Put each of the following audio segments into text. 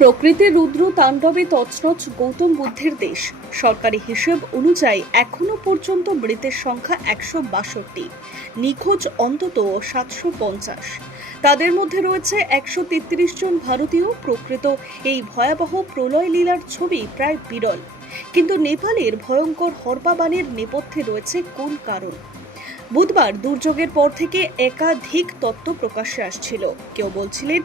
প্রকৃতির রুদ্র তাণ্ডবে তছনছ গৌতম বুদ্ধের দেশ। সরকারি হিসেব অনুযায়ী এখনো পর্যন্ত মৃতের সংখ্যা 162, নিখোঁজ অন্তত 750। তাদের মধ্যে রয়েছে 133 জন ভারতীয়। প্রকৃত এই ভয়াবহ প্রলয় লীলার ছবি প্রায় বিরল, কিন্তু নেপালের ভয়ঙ্কর হরপাবানের নেপথ্যে রয়েছে কোন কারণ? বুধবার দুর্যোগের পর থেকে একাধিক তত্ত্ব প্রকাশ্যে আসছিল। কেউ বলছিলেন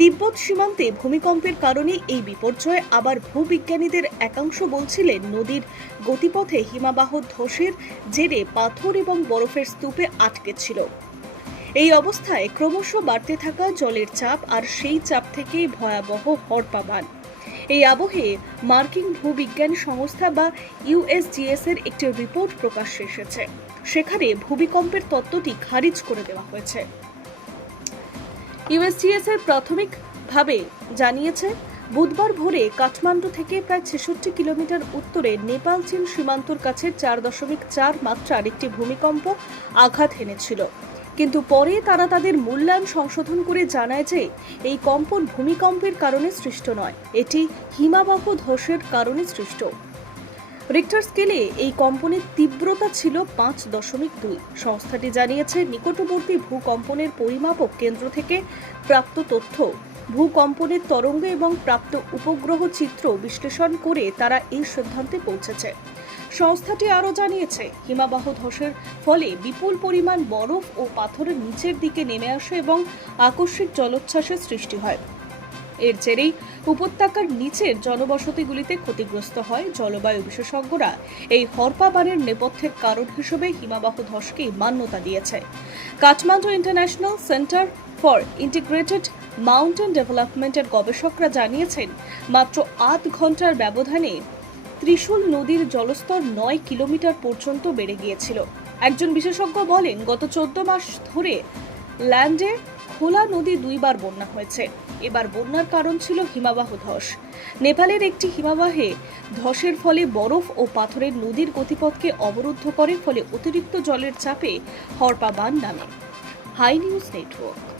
তিব্বত সীমান্তে ভূমিকম্পের কারণে এই বিপর্যয়, আবার ভূবিজ্ঞানীদের একাংশ বলছিলেন নদীর গতিপথে হিমবাহ ধসের জেরে পাথর এবং বরফের স্তূপে আটকে ছিল। এই অবস্থায় ক্রমশ বাড়তে থাকা জলের চাপ, আর সেই চাপ থেকেই ভয়াবহ হরপাবান। এই আবহে মার্কিন ভূবিজ্ঞান সংস্থা বা ইউএসজিএস এর একটি রিপোর্ট প্রকাশ্যে এসেছে। সেখানে ভূমিকম্পের তত্ত্বটি খারিজ করে দেওয়া হয়েছে। ইউএসজিএস এর প্রাথমিকভাবে জানিয়েছে, বুধবার ভোরে কাঠমান্ডু থেকে প্রায় 66 কিলোমিটার উত্তরে নেপাল চীন সীমান্তর কাছে 4.4 মাত্রার একটি ভূমিকম্প আঘাত এনেছিল। কিন্তু পরে তারা তাদের মূল্যায়ন সংশোধন করে জানায় যে এই কম্পন ভূমিকম্পের কারণে সৃষ্ট নয়, এটি হিমবাহ ধসের কারণে সৃষ্ট। রিক্টার স্কেলে এই কম্পনের তীব্রতা ছিল 5.2। সংস্থাটি জানিয়েছে, নিকটবর্তী ভূকম্পনের পরিমাপক কেন্দ্র থেকে প্রাপ্ত তথ্য, ভূকম্পনের তরঙ্গ এবং প্রাপ্ত উপগ্রহ চিত্র বিশ্লেষণ করে তারা এই সিদ্ধান্তে পৌঁছেছে। সংস্থাটি আরও জানিয়েছে, হিমবাহ ধসের ফলে বিপুল পরিমাণ বরফ ও পাথরের নিচের দিকে নেমে আসে এবং আকস্মিক জলোচ্ছ্বাসের সৃষ্টি হয়। এর জেরেই উপত্যকার নিচের জনবসতিগুলিতে ক্ষতিগ্রস্ত হয়। জলবায়ু বিশেষজ্ঞরা এই হরপাবানের নেপথ্যের কারণ হিসেবে হিমবাহ ধসকে মান্যতা দিয়েছে। Kathmandu international centre for integrated mountain ডেভেলপমেন্টের গবেষকরা জানিয়েছেন, মাত্র 8 ঘন্টার ব্যবধানে ত্রিশূল নদীর জলস্তর 9 কিলোমিটার পর্যন্ত বেড়ে গিয়েছিল। একজন বিশেষজ্ঞ বলেন, গত 14 মাস ধরে ল্যান্ডে খোলা নদী 2 বার বন্যা হয়েছে। এবার বন্যার কারণ ছিল হিমবাহ ধস। নেপালের একটি হিমবাহে ধসের ফলে বরফ ও পাথরের নদীর গতিপথকে অবরুদ্ধ করে, ফলে অতিরিক্ত জলের চাপে হরপাবান নামে। High News network.